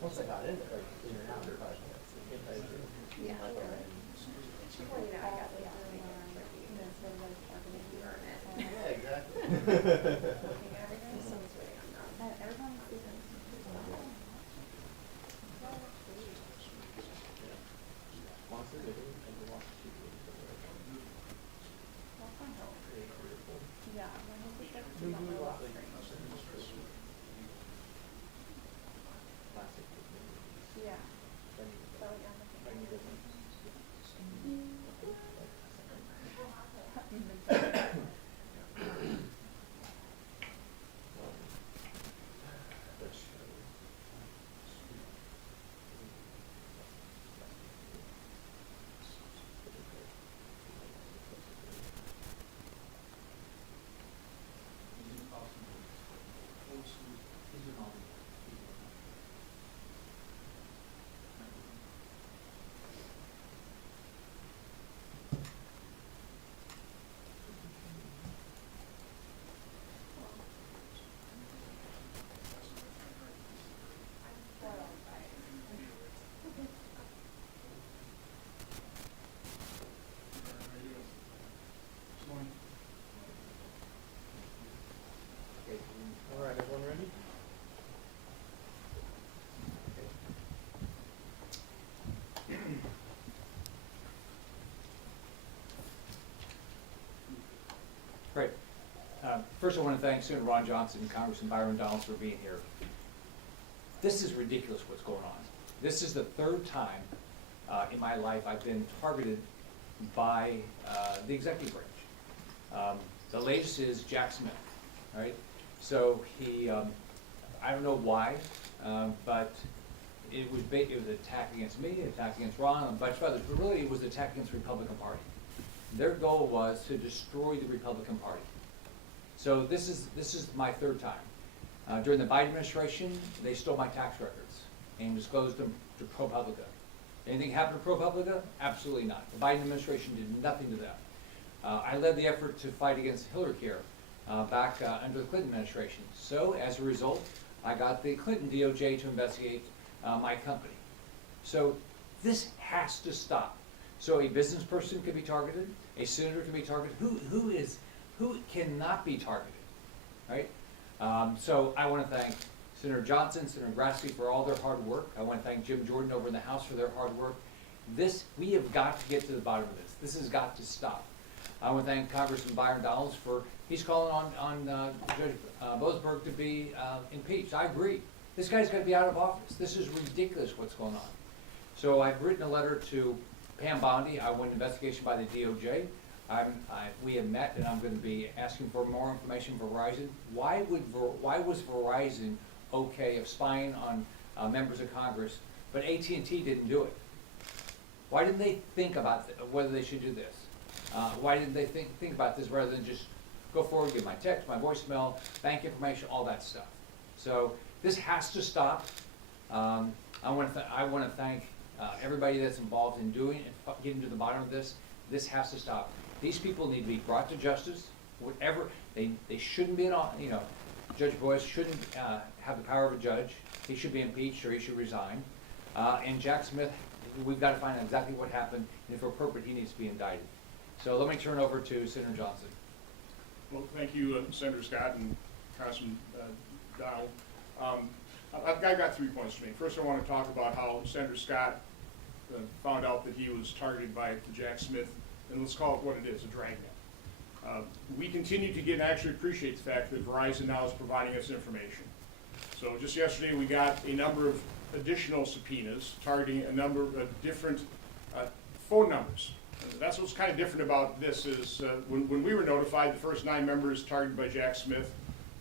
Once I got in it, like in and out, but Yeah. Well, you know, I got the army and then sort of like targeting you earn it. yeah, exactly. Looking at everything, so it's really unknown. Everyone's season. Monster video and the watch TV. Yeah, when was it like on the last screen? Classic. Yeah. So yeah. All right, everyone ready? Great. First, I want to thank Senator Ron Johnson and Congressman Byron Donalds for being here. This is ridiculous what's going on. This is the third time in my life I've been targeted by the executive branch. The latest is Jack Smith, right? So he, I don't know why, but it was an attack against me, an attack against Ron, and a bunch of others, but really it was an attack against the Republican Party. Their goal was to destroy the Republican Party. So this is my third time. During the Biden administration, they stole my tax records and disclosed them to ProPublica. Anything happened to ProPublica? Absolutely not. The Biden administration did nothing to them. I led the effort to fight against Hillary Care back under the Clinton administration. So as a result, I got the Clinton DOJ to investigate my company. So this has to stop. So a business person could be targeted, a senator can be targeted. Who cannot be targeted, right? So I want to thank Senator Johnson, Senator Grassley for all their hard work. I want to thank Jim Jordan over in the House for their hard work. We have got to get to the bottom of this. This has got to stop. I want to thank Congressman Byron Donalds he's calling on Judge Boasberg to be impeached. I agree. This guy's got to be out of office. This is ridiculous what's going on. So I've written a letter to Pam Bondi. I want an investigation by the DOJ. We have met, and I'm going to be asking for more information for Verizon. Why was Verizon okay of spying on members of Congress, but AT&T didn't do it? Why didn't they think about whether they should do this? Why didn't they think about this rather than just go forward, give my text, my voicemail, bank information, all that stuff? So this has to stop. I want to thank everybody that's involved in doing and getting to the bottom of this. This has to stop. These people need to be brought to justice. Whatever they shouldn't be Judge Boyce shouldn't have the power of a judge. He should be impeached or he should resign. And Jack Smith, we've got to find out exactly what happened, and if appropriate, he needs to be indicted. So let me turn over to Senator Johnson. Well, thank you, Senator Scott and Congressman Donald. I've got 3 points to make. First, I want to talk about how Senator Scott found out that he was targeted by Jack Smith, and let's call it what it is, a dragnet. We continue to get and actually appreciate the fact that Verizon now is providing us information. So just yesterday we got a number of additional subpoenas targeting a number of different phone numbers. That's what's kind of different about this is when we were notified, the first 9 members targeted by Jack Smith,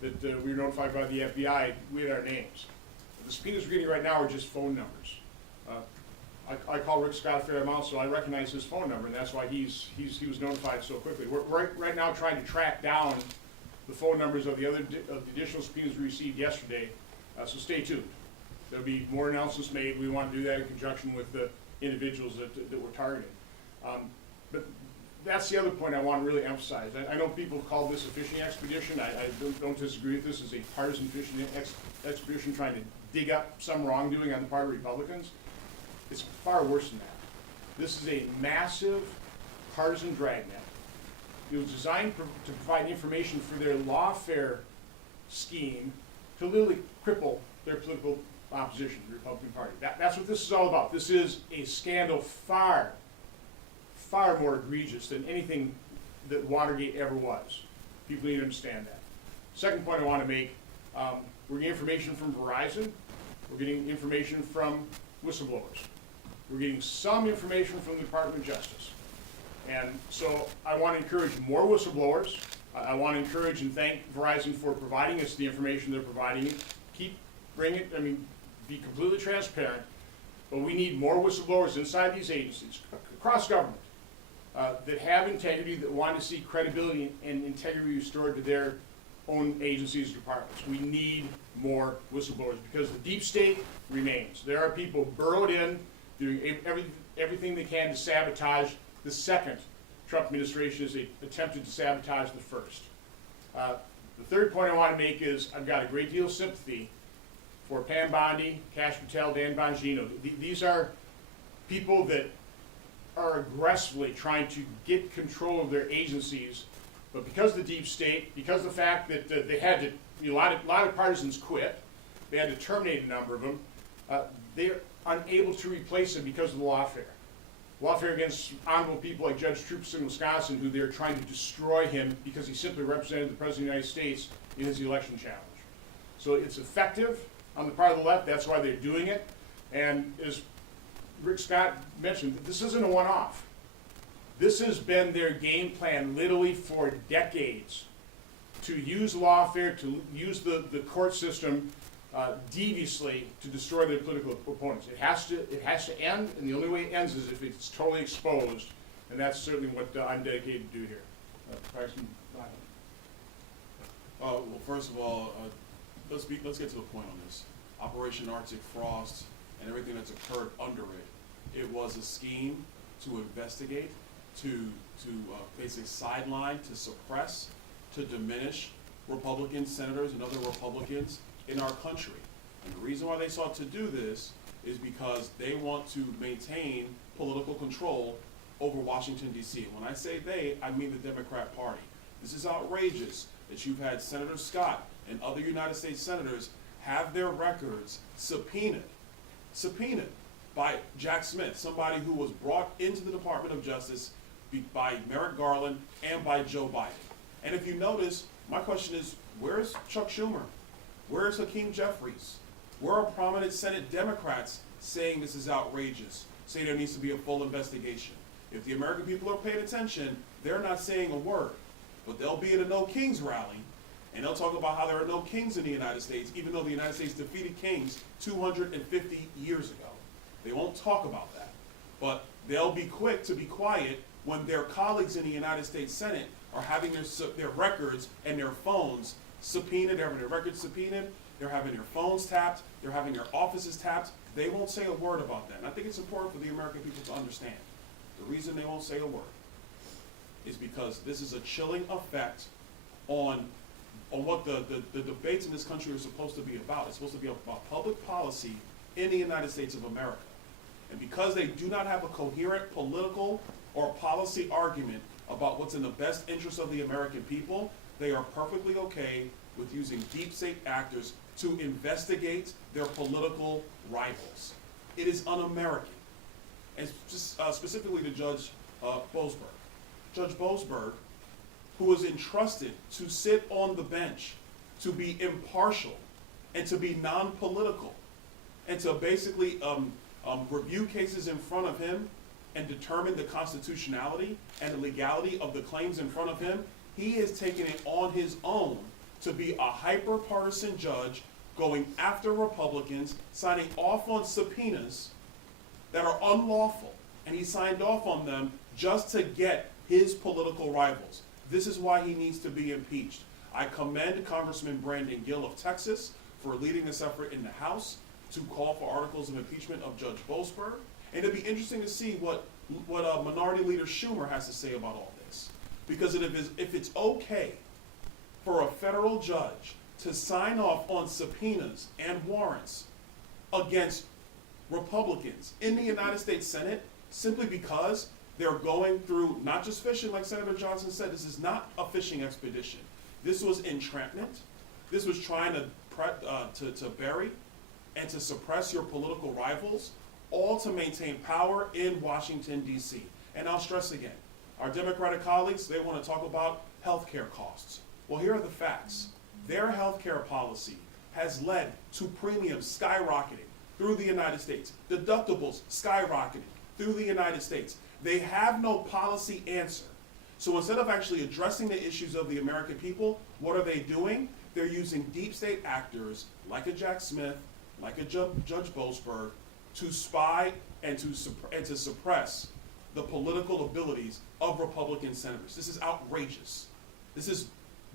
that we were notified by the FBI, we had our names. The subpoenas we're getting right now are just phone numbers. I call Rick Scott a fair amount, so I recognize his phone number, and that's why he was notified so quickly. We're right now trying to track down the phone numbers of the additional subpoenas we received yesterday, so stay tuned. There'll be more announcements made. We want to do that in conjunction with the individuals that we're targeting. But that's the other point I want to really emphasize. I know people call this a fishing expedition. I don't disagree with this as a partisan fishing expedition trying to dig up some wrongdoing on the part of Republicans. It's far worse than that. This is a massive partisan dragnet. It was designed to provide information for their lawfare scheme to literally cripple their political opposition, the Republican Party. That's what this is all about. This is a scandal far more egregious than anything that Watergate ever was. People need to understand that. Second point I want to make, we're getting information from Verizon. We're getting information from whistleblowers. We're getting some information from the Department of Justice. And so I want to encourage more whistleblowers. I want to encourage and thank Verizon for providing us the information they're providing. Be completely transparent. But we need more whistleblowers inside these agencies, across government, that have integrity, that want to see credibility and integrity restored to their own agencies and departments. We need more whistleblowers because the deep state remains. There are people burrowed in, doing everything they can to sabotage the second Trump administration as they attempted to sabotage the first. The third point I want to make is I've got a great deal of sympathy for Pam Bondi, Kash Patel, Dan Bongino. These are people that are aggressively trying to get control of their agencies, but because of the deep state, because of the fact that they had to, a lot of partisans quit, they had to terminate a number of them, they're unable to replace them because of the lawfare. Lawfare against honorable people like Judge Troops in Wisconsin, who they're trying to destroy him because he simply represented the President of the United States in his election challenge. So it's effective on the part of the left, that's why they're doing it. And as Rick Scott mentioned, this isn't a one-off. This has been their game plan literally for decades, to use lawfare, to use the court system deviously to destroy their political opponents. It has to end, and the only way it ends is if it's totally exposed, and that's certainly what I'm dedicated to do here. Congressman Donalds. Well, first of all, let's get to the point on this. Operation Arctic Frost and everything that's occurred under it. It was a scheme to investigate, to basically sideline, to suppress, to diminish Republican senators and other Republicans in our country. And the reason why they sought to do this is because they want to maintain political control over Washington, D.C. When I say they, I mean the Democrat Party. This is outrageous that you've had Senator Scott and other United States senators have their records subpoenaed by Jack Smith, somebody who was brought into the Department of Justice by Merrick Garland and by Joe Biden. And if you notice, my question is, where's Chuck Schumer? Where's Hakeem Jeffries? Where are prominent Senate Democrats saying this is outrageous, saying there needs to be a full investigation? If the American people are paying attention, they're not saying a word. But they'll be at a No Kings rally, and they'll talk about how there are no kings in the United States, even though the United States defeated kings 250 years ago. They won't talk about that. But they'll be quick to be quiet when their colleagues in the United States Senate are having their records and their phones subpoenaed, they're having their records subpoenaed, they're having their phones tapped, they're having their offices tapped. They won't say a word about that. And I think it's important for the American people to understand. The reason they won't say a word is because this is a chilling effect on what the debates in this country are supposed to be about. It's supposed to be about public policy in the United States of America. And because they do not have a coherent political or policy argument about what's in the best interest of the American people, they are perfectly okay with using deep state actors to investigate their political rivals. It is un-American. And specifically to Judge Boasberg. Judge Boasberg, who was entrusted to sit on the bench, to be impartial, and to be non-political, and to basically review cases in front of him and determine the constitutionality and the legality of the claims in front of him, he is taking it on his own to be a hyper-partisan judge going after Republicans, signing off on subpoenas that are unlawful, and he signed off on them just to get his political rivals. This is why he needs to be impeached. I commend Congressman Brandon Gill of Texas for leading this effort in the House to call for articles of impeachment of Judge Boasberg. And it'd be interesting to see what Minority Leader Schumer has to say about all this. Because if it's okay for a federal judge to sign off on subpoenas and warrants against Republicans in the United States Senate simply because they're going through not just fishing, like Senator Johnson said, this is not a fishing expedition. This was entrapment. This was trying to bury and to suppress your political rivals, all to maintain power in Washington, D.C. And I'll stress again, our Democratic colleagues, they want to talk about health care costs. Well, here are the facts. Their health care policy has led to premiums skyrocketing through the United States, deductibles skyrocketing through the United States. They have no policy answer. So instead of actually addressing the issues of the American people, what are they doing? They're using deep state actors like a Jack Smith, like a Judge Boasberg, to spy and to suppress the political abilities of Republican senators. This is outrageous. This is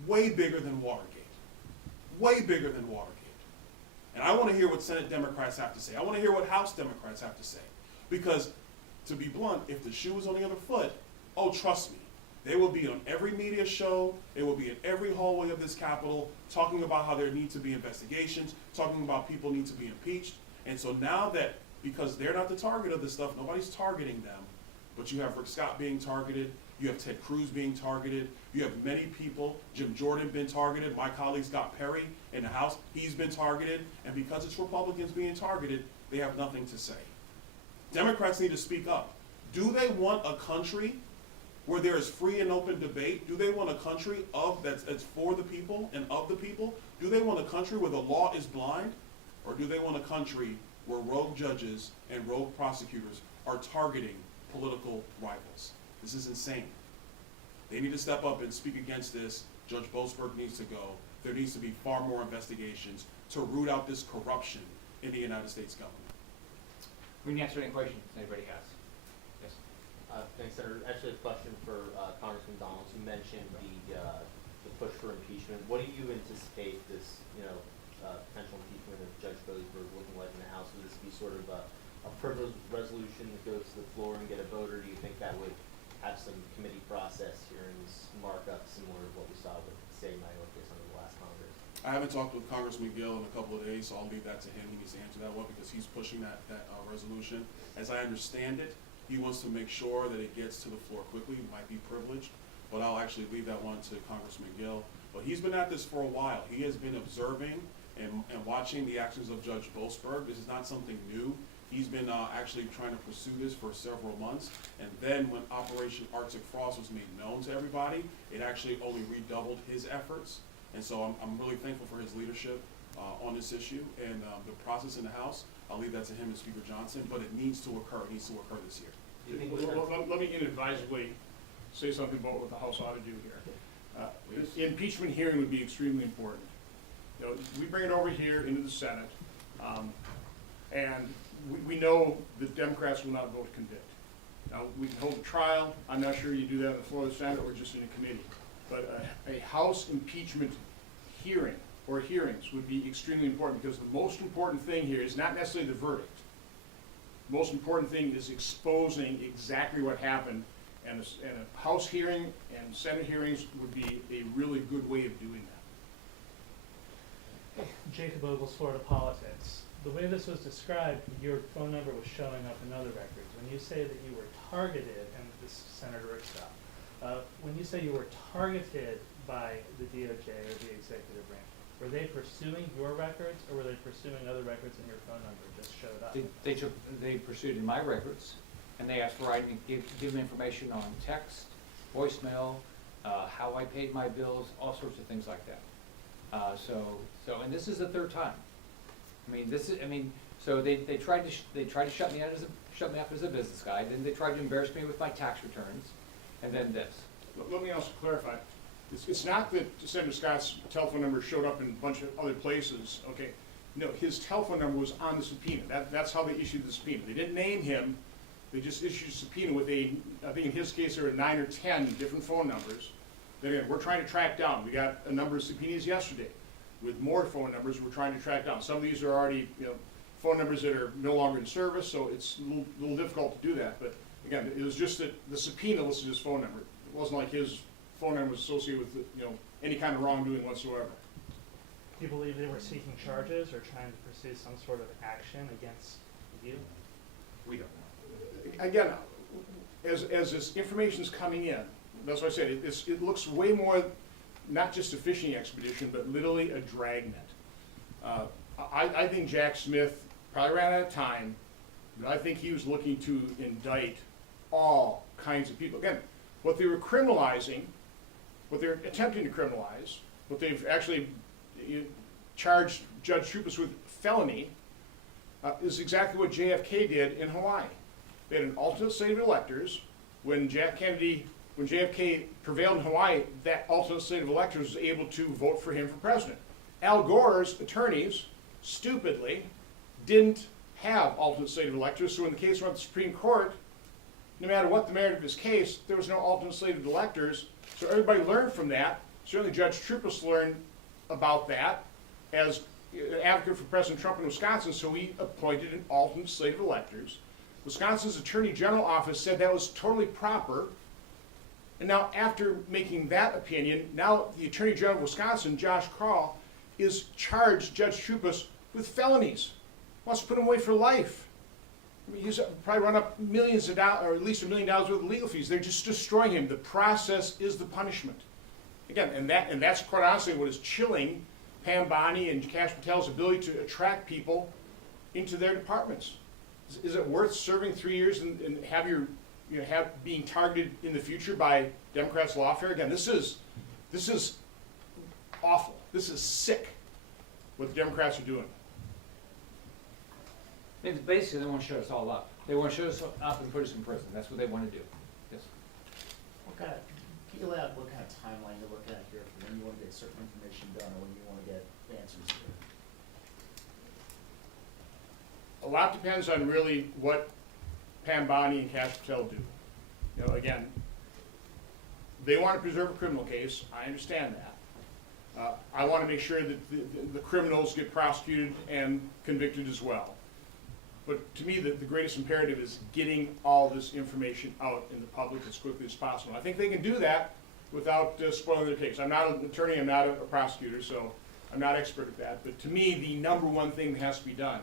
way bigger than Watergate. Way bigger than Watergate. And I want to hear what Senate Democrats have to say. I want to hear what House Democrats have to say. Because, to be blunt, if the shoe was on the other foot, oh, trust me, they will be on every media show, they will be in every hallway of this Capitol, talking about how there need to be investigations, talking about people need to be impeached. And so now that, because they're not the target of this stuff, nobody's targeting them, but you have Rick Scott being targeted, you have Ted Cruz being targeted, you have many people, Jim Jordan been targeted, my colleague Scott Perry in the House, he's been targeted, and because it's Republicans being targeted, they have nothing to say. Democrats need to speak up. Do they want a country where there is free and open debate? Do they want a country that's for the people and of the people? Do they want a country where the law is blind? Or do they want a country where rogue judges and rogue prosecutors are targeting political rivals? This is insane. They need to step up and speak against this. Judge Boasberg needs to go. There needs to be far more investigations to root out this corruption in the United States government. We can answer any questions anybody has. Yes. Thanks, Senator. Actually, a question for Congressman Donalds. You mentioned the push for impeachment. What do you anticipate this, potential impeachment of Judge Boasberg looking like in the House? Would this be sort of a privileged resolution that goes to the floor and get a vote, or do you think that would have some committee process hearings, markup similar to what we saw with State Mayorkas under the last Congress? I haven't talked with Congressman Gill in a couple of days, so I'll leave that to him. He needs to answer that one because he's pushing that resolution. As I understand it, he wants to make sure that it gets to the floor quickly. It might be privileged, but I'll actually leave that one to Congressman Gill. But he's been at this for a while. He has been observing and watching the actions of Judge Boasberg. This is not something new. He's been actually trying to pursue this for several months. And then when Operation Arctic Frost was made known to everybody, it actually only redoubled his efforts. And so I'm really thankful for his leadership on this issue. And the process in the House, I'll leave that to him and Speaker Johnson, but it needs to occur. It needs to occur this year. Do you think Let me inadvisably say something about what the House ought to do here. The impeachment hearing would be extremely important. We bring it over here into the Senate, and we know the Democrats will not vote to convict. Now, we can hold a trial. I'm not sure you do that on the floor of the Senate or just in a committee. But a House impeachment hearing or hearings would be extremely important, because the most important thing here is not necessarily the verdict. The most important thing is exposing exactly what happened, and a House hearing and Senate hearings would be a really good way of doing that. Jacob Ogles, Florida Politics. The way this was described, your phone number was showing up in other records. When you say that you were targeted, and this is Senator Rick Scott, when you say you were targeted by the DOJ or the executive branch, were they pursuing your records, or were they pursuing other records and your phone number just showed up? They pursued in my records, and they asked for I give them information on text, voicemail, how I paid my bills, all sorts of things like that. And this is the third time. So they tried to shut me up as a business guy. Then they tried to embarrass me with my tax returns, and then this. Let me also clarify. It's not that Senator Scott's telephone number showed up in a bunch of other places. Okay, no, his telephone number was on the subpoena. That's how they issued the subpoena. They didn't name him. They just issued a subpoena with I think in his case there were 9 or 10 different phone numbers that, again, we're trying to track down. We got a number of subpoenas yesterday with more phone numbers we're trying to track down. Some of these are already phone numbers that are no longer in service, so it's a little difficult to do that. But Again, it was just that the subpoena listed his phone number. It wasn't like his phone number was associated with, any kind of wrongdoing whatsoever. Do you believe they were seeking charges or trying to pursue some sort of action against you? We don't know. Again, as this information's coming in, that's what I said, it looks way more, not just a fishing expedition, but literally a dragnet. I think Jack Smith probably ran out of time, but I think he was looking to indict all kinds of people. Again, what they were criminalizing, what they're attempting to criminalize, what they've actually charged Judge Troupas with felony, is exactly what JFK did in Hawaii. They had an alternate slate of electors. When JFK prevailed in Hawaii, that alternate slate of electors was able to vote for him for president. Al Gore's attorneys, stupidly, didn't have alternate slate of electors, so when the case went to the Supreme Court, no matter what the merit of his case, there was no alternate slate of electors, so everybody learned from that. Certainly Judge Troupas learned about that as an advocate for President Trump in Wisconsin, so he appointed an alternate slate of electors. Wisconsin's Attorney General office said that was totally proper, and now after making that opinion, now the Attorney General of Wisconsin, Josh Krall, is charged Judge Troupas with felonies, wants to put him away for life. I mean, he's probably run up millions of dollars, or at least $1 million worth of legal fees. They're just destroying him. The process is the punishment. Again, and that's quite honestly what is chilling Pam Bondi and Kash Patel's ability to attract people into their departments. Is it worth serving 3 years and have being targeted in the future by Democrats' lawfare? Again, this is awful. This is sick what the Democrats are doing. And basically, they want to shut us all up. They want to shut us up and put us in prison. That's what they want to do. Yes. Can you lay out what kind of timeline you're looking at here for when you want to get certain information done or when you want to get answers here? A lot depends on really what Pam Bondi and Kash Patel do. Again, they want to preserve a criminal case. I understand that. I want to make sure that the criminals get prosecuted and convicted as well. But to me, the greatest imperative is getting all this information out in the public as quickly as possible. I think they can do that without spoiling their case. I'm not an attorney, I'm not a prosecutor, so I'm not expert at that. But to me, the number one thing that has to be done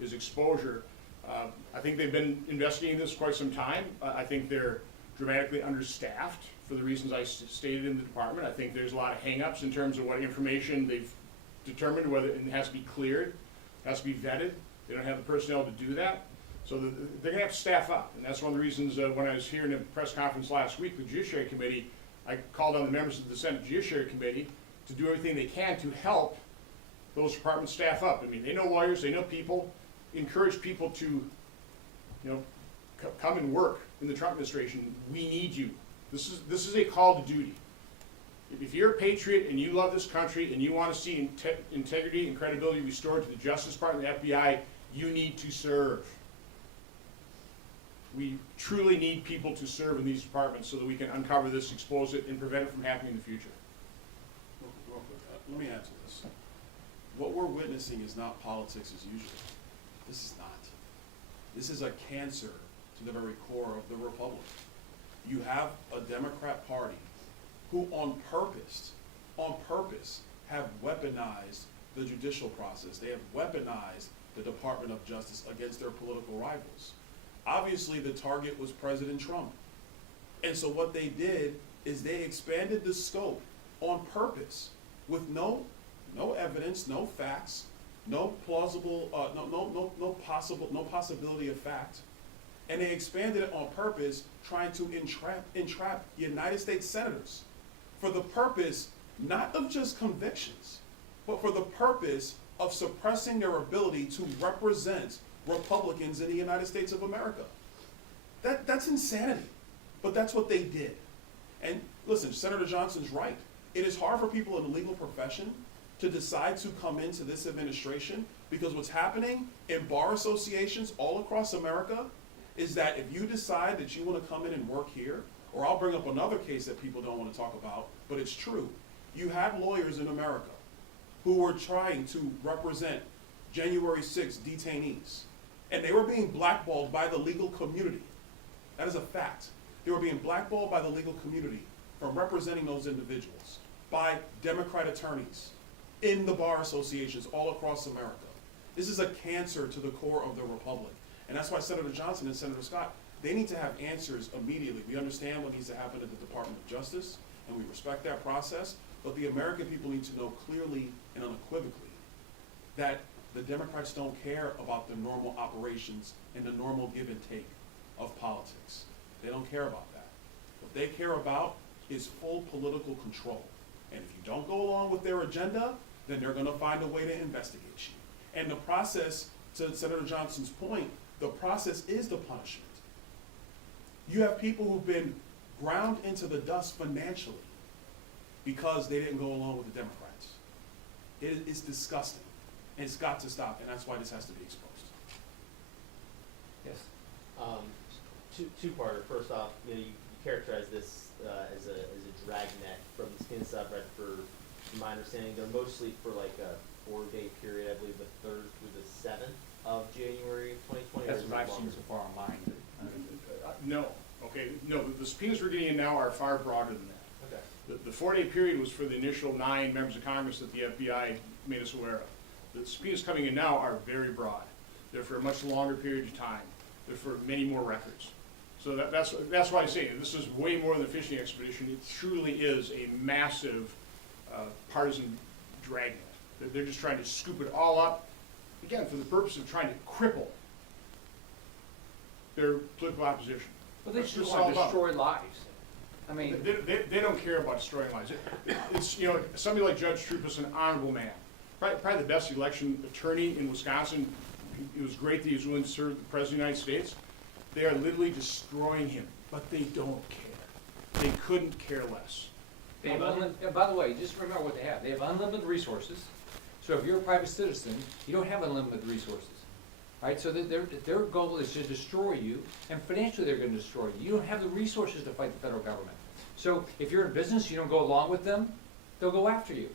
is exposure. I think they've been investigating this quite some time. I think they're dramatically understaffed for the reasons I stated in the department. I think there's a lot of hang-ups in terms of what information they've determined, whether it has to be cleared, has to be vetted. They don't have the personnel to do that. So they're going to have to staff up. And that's one of the reasons when I was here in a press conference last week with the Judiciary Committee, I called on the members of the Senate Judiciary Committee to do everything they can to help those departments staff up. I mean, they know lawyers, they know people, encourage people to, come and work in the Trump administration. We need you. This is a call to duty. If you're a patriot and you love this country and you want to see integrity and credibility restored to the Justice Department and the FBI, you need to serve. We truly need people to serve in these departments so that we can uncover this, expose it, and prevent it from happening in the future. Let me answer this. What we're witnessing is not politics as usual. This is not. This is a cancer to the very core of the republic. You have a Democrat Party who on purpose, have weaponized the judicial process. They have weaponized the Department of Justice against their political rivals. Obviously, the target was President Trump. And so what they did is they expanded the scope on purpose with no evidence, no facts, no possibility of fact. And they expanded it on purpose, trying to entrap United States senators for the purpose not of just convictions, but for the purpose of suppressing their ability to represent Republicans in the United States of America. That's insanity, but that's what they did. And listen, Senator Johnson's right. It is hard for people in the legal profession to decide to come into this administration because what's happening in bar associations all across America is that if you decide that you want to come in and work here, or I'll bring up another case that people don't want to talk about, but it's true. You have lawyers in America who were trying to represent January 6th detainees, and they were being blackballed by the legal community. That is a fact. They were being blackballed by the legal community from representing those individuals by Democrat attorneys in the bar associations all across America. This is a cancer to the core of the republic. And that's why Senator Johnson and Senator Scott, they need to have answers immediately. We understand what needs to happen at the Department of Justice, and we respect that process, but the American people need to know clearly and unequivocally that the Democrats don't care about the normal operations and the normal give and take of politics. They don't care about that. What they care about is full political control. And if you don't go along with their agenda, then they're gonna find a way to investigate you. And the process, to Senator Johnson's point, the process is the punishment. You have people who've been ground into the dust financially because they didn't go along with the Democrats. It is disgusting, and it's got to stop, and that's why this has to be exposed. Yes. Two-parter. First off, you know, you characterize this as a dragnet. From the skins I've read, for my understanding, they're mostly for like a 4-day period, I believe the 3rd through the 7th of January of 2020. That's or is what it I've seen longer? so far on mine. No, okay, no, the subpoenas we're getting in now are far broader than that. Okay. The 4-day period was for the initial 9 members of Congress that the FBI made us aware of. The subpoenas coming in now are very broad. They're for a much longer period of time. They're for many more records. So that's why I say this is way more than a fishing expedition. It truly is a massive partisan dragnet. They're just trying to scoop it all up, again, for the purpose of trying to cripple their political opposition. But they That's just what want it's to all about. destroy lives. I mean, They don't care about destroying lives. It's, you know, somebody like Judge Troop is an honorable man. Probably the best election attorney in Wisconsin. It was great that he was willing to serve the President of the United States. They are literally destroying him, but they don't care. They couldn't care less. they have and by the way, just remember what they have. They have unlimited resources. So if you're a private citizen, you don't have unlimited resources. Right? So their goal is to destroy you, and financially they're going to destroy you. You don't have the resources to fight the federal government. So if you're in business, you don't go along with them, they'll go after you.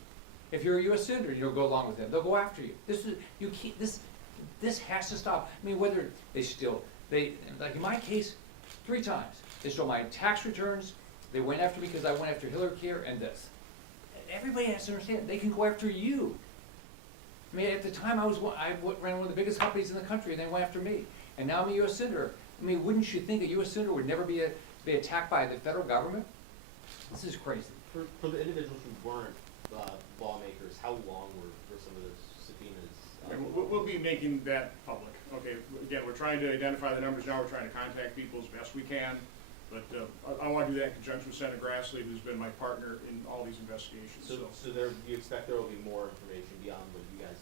If you're a U.S. senator, you don't go along with them, they'll go after you. This has to stop. I mean, whether like in my case, 3 times. They stole my tax returns, they went after me because I went after Hillary Care, and this. Everybody has to understand, they can go after you. I mean, at the time I ran one of the biggest companies in the country, and they went after me. And now I'm a U.S. senator. I mean, wouldn't you think a U.S. senator would never be attacked by the federal government? This is crazy. For the individuals who weren't lawmakers, how long were some of those subpoenas? We'll be making that public. Okay, again, we're trying to identify the numbers now. We're trying to contact people as best we can. But I want to do that in conjunction with Senator Grassley, who's been my partner in all these investigations. So you expect there will be more information beyond what you guys?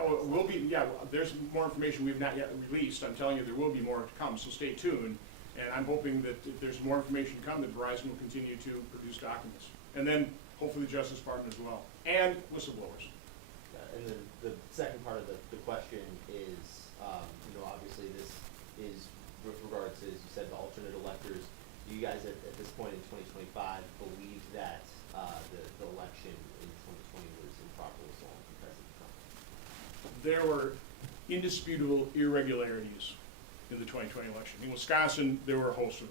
Oh, it will be, yeah, there's more information we've not yet released. I'm telling you, there will be more to come, so stay tuned. And I'm hoping that if there's more information to come, that Verizon will continue to produce documents. And then hopefully the Justice Department as well, and whistleblowers. And then the second part of the question is, you know, obviously this is with regards to, as you said, the alternate electors. Do you guys at this point in 2025 believe that the election in 2020 was improperly stolen from President Trump? There were indisputable irregularities in the 2020 election. In Wisconsin, there were a host of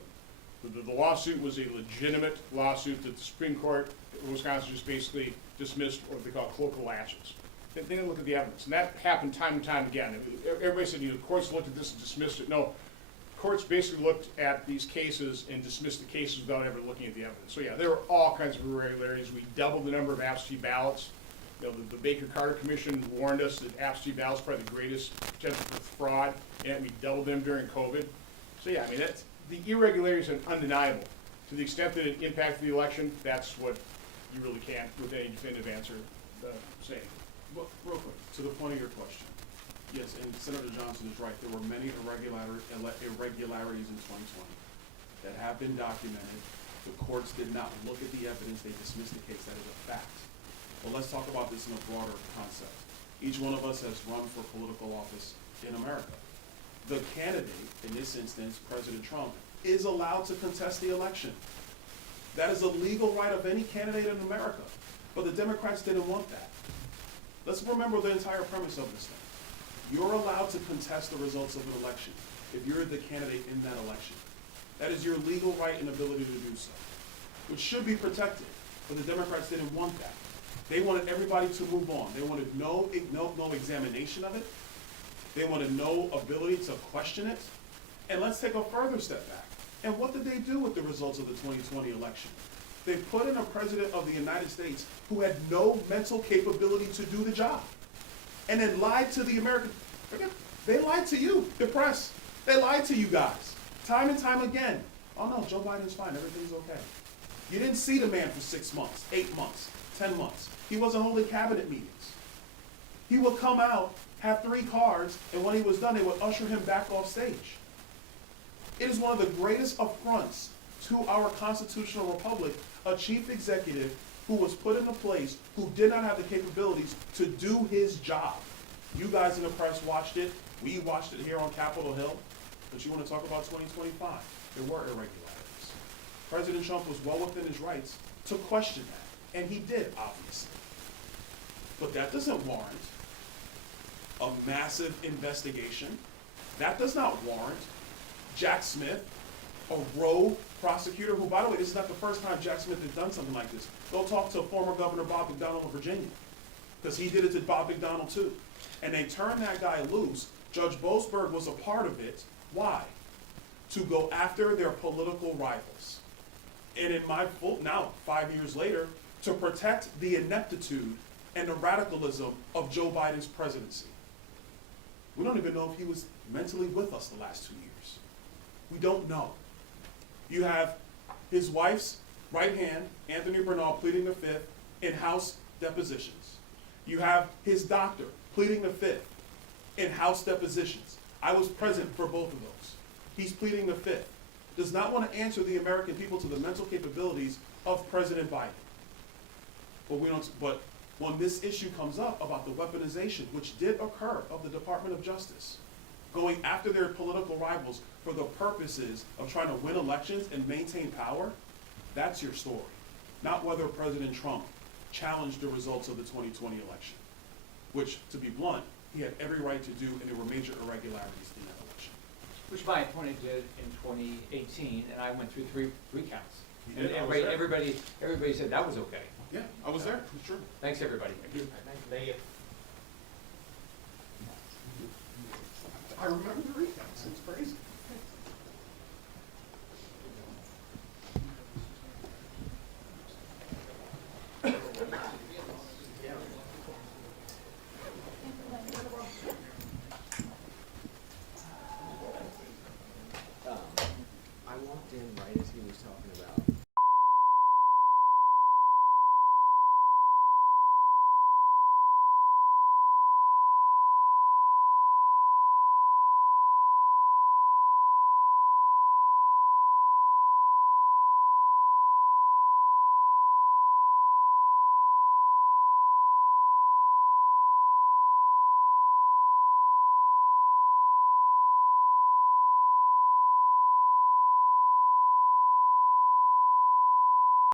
them. The lawsuit was a legitimate lawsuit that the Supreme Court of Wisconsin just basically dismissed what they call cloak of latches. They didn't look at the evidence, and that happened time and time again. Everybody said, you know, courts looked at this and dismissed it. No, courts basically looked at these cases and dismissed the cases without ever looking at the evidence. So yeah, there were all kinds of irregularities. We doubled the number of absentee ballots. You know, the Baker-Carter Commission warned us that absentee ballots are probably the greatest potential for fraud, and we doubled them during COVID. So yeah, I mean, the irregularities are undeniable. To the extent that it impacted the election, that's what you really can't, with any definitive answer, say. Well, real quick, to the point of your question. Yes, and Senator Johnson is right. There were many irregularities in 2020 that have been documented. The courts did not look at the evidence. They dismissed the case. That is a fact. But let's talk about this in a broader concept. Each one of us has run for political office in America. The candidate, in this instance, President Trump, is allowed to contest the election. That is a legal right of any candidate in America. But the Democrats didn't want that. Let's remember the entire premise of this thing. You're allowed to contest the results of an election if you're the candidate in that election. That is your legal right and ability to do so, which should be protected. But the Democrats didn't want that. They wanted everybody to move on. They wanted no examination of it. They wanted no ability to question it. And let's take a further step back. And what did they do with the results of the 2020 election? They put in a president of the United States who had no mental capability to do the job. And then lied to the American, they lied to you, the press. They lied to you guys, time and time again. Oh no, Joe Biden's fine, everything's okay. You didn't see the man for 6 months, 8 months, 10 months. He wasn't holding cabinet meetings. He would come out, have 3 cards, and when he was done, they would usher him back off stage. It is one of the greatest affronts to our constitutional republic, a chief executive who was put into place who did not have the capabilities to do his job. You guys in the press watched it. We watched it here on Capitol Hill. But you want to talk about 2025? There were irregularities. President Trump was well within his rights to question that. And he did, obviously. But that doesn't warrant a massive investigation. That does not warrant Jack Smith, a rogue prosecutor, who, by the way, this is not the first time Jack Smith has done something like this. Go talk to former Governor Bob McDonnell of Virginia, because he did it to Bob McDonnell too. And they turned that guy loose. Judge Boasberg was a part of it. Why? To go after their political rivals. And in my vote now, 5 years later, to protect the ineptitude and the radicalism of Joe Biden's presidency. We don't even know if he was mentally with us the last 2 years. We don't know. You have his wife's right hand, Anthony Bernal, pleading the fifth in House depositions. You have his doctor pleading the fifth in House depositions. I was present for both of those. He's pleading the fifth. Does not want to answer the American people to the mental capabilities of President Biden. But when this issue comes up about the weaponization, which did occur, of the Department of Justice, going after their political rivals for the purposes of trying to win elections and maintain power, that's your story. Not whether President Trump challenged the results of the 2020 election, which, to be blunt, he had every right to do, and there were major irregularities in that election. Which my opponent did in 2018, and I went through three recounts. He did, And I was there. everybody said that was okay. Yeah, I was there, it's true. Thanks, everybody. Thank you. Thank you. I remember the recounts, it's crazy.